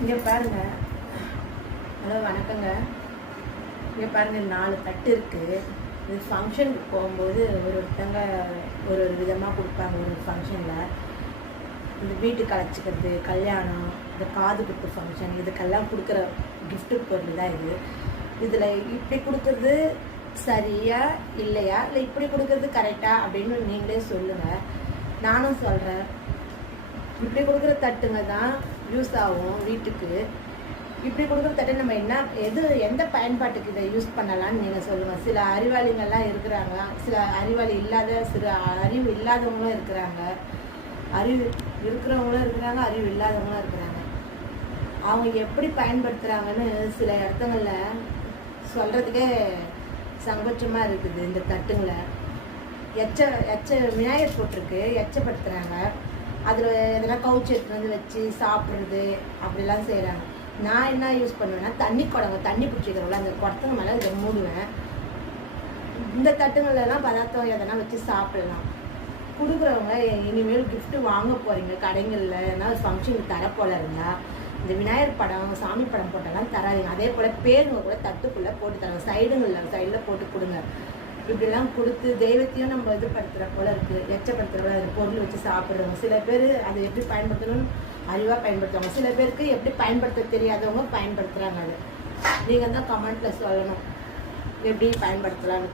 இங்கே பாருங்க. ஹலோ வணக்கங்க. இங்கே பாருங்க, 4 தட்டு இருக்குது. இது ஃபங்க்ஷனுக்கு போகும்போது ஒருத்தங்க ஒரு விதமாக கொடுப்பாங்க. ஒரு ஃபங்க்ஷனில் இந்த வீட்டுக்கு அழைச்சிக்கிறது, கல்யாணம், இந்த காது குத்து ஃபங்க்ஷன், இதுக்கெல்லாம் கொடுக்குற கிஃப்ட்டு பொருள் தான் இது. இதில் இப்படி கொடுக்குறது சரியா இல்லையா, இல்லை இப்படி கொடுக்குறது கரெக்டா அப்படின்னு நீங்களே சொல்லுங்கள். நானும் சொல்கிறேன், இப்படி கொடுக்குற தட்டுங்க தான் யூஸ் ஆகும் வீட்டுக்கு. இப்படி கொடுக்குற தட்டை நம்ம எந்த பயன்பாட்டுக்கு இதை யூஸ் பண்ணலான்னு நீங்கள் சொல்லுங்கள். சில அறிவாளிகள்லாம் இருக்கிறாங்க, சில அறிவாளி இல்லாத அறிவு இல்லாதவங்களும் இருக்கிறாங்க, அறிவு இருக்கிறவங்களும் இருக்கிறாங்க, அறிவு இல்லாதவங்களும் இருக்கிறாங்க. அவங்க எப்படி பயன்படுத்துகிறாங்கன்னு சில இடத்துங்களில் சொல்கிறதுக்கே சங்கோச்சமாக இருக்குது. இந்த தட்டுங்களை எச்ச விநாயகர் போட்டிருக்கு, எச்சப்படுத்துகிறாங்க. அதில் எதனா கவுச்சி எடுத்துகிட்டு வந்து வச்சு சாப்பிட்றது அப்படிலாம் செய்கிறாங்க. நான் என்ன யூஸ் பண்ணுவேன்னா, தண்ணி பிடிச்சிக்கிறவங்கள அந்த குடத்துங்க மேலே இதை மூடுவேன். இந்த தட்டுங்களெல்லாம் பதார்த்தம் எதனா வச்சு சாப்பிடலாம். கொடுக்குறவங்க இனிமேல் கிஃப்ட்டு வாங்க போகிறீங்க கடைகளில், எதனா ஃபங்க்ஷனுக்கு தரப்போல இருந்தால் இந்த விநாயகர் படம், சாமி படம் போட்டெல்லாம் தராதிங்க. அதே போல் பேருங்க கூட தட்டுக்குள்ளே போட்டு தராங்க, சைடில் போட்டு கொடுங்க. இப்படிலாம் கொடுத்து தெய்வத்தையும் நம்ம இது படுத்துகிற போல இருக்குது, எச்சப்படுத்துகிற போல அது பொருள் வச்சு சாப்பிட்றவங்க. சில பேர் அதை எப்படி பயன்படுத்தணும்னு அறிவாக பயன்படுத்துவாங்க, சில பேருக்கு எப்படி பயன்படுத்த தெரியாதவங்க பயன்படுத்துகிறாங்க. அதை நீங்கள் தான் கமெண்ட்டில் சொல்லணும் எப்படி பயன்படுத்தலாம்னு.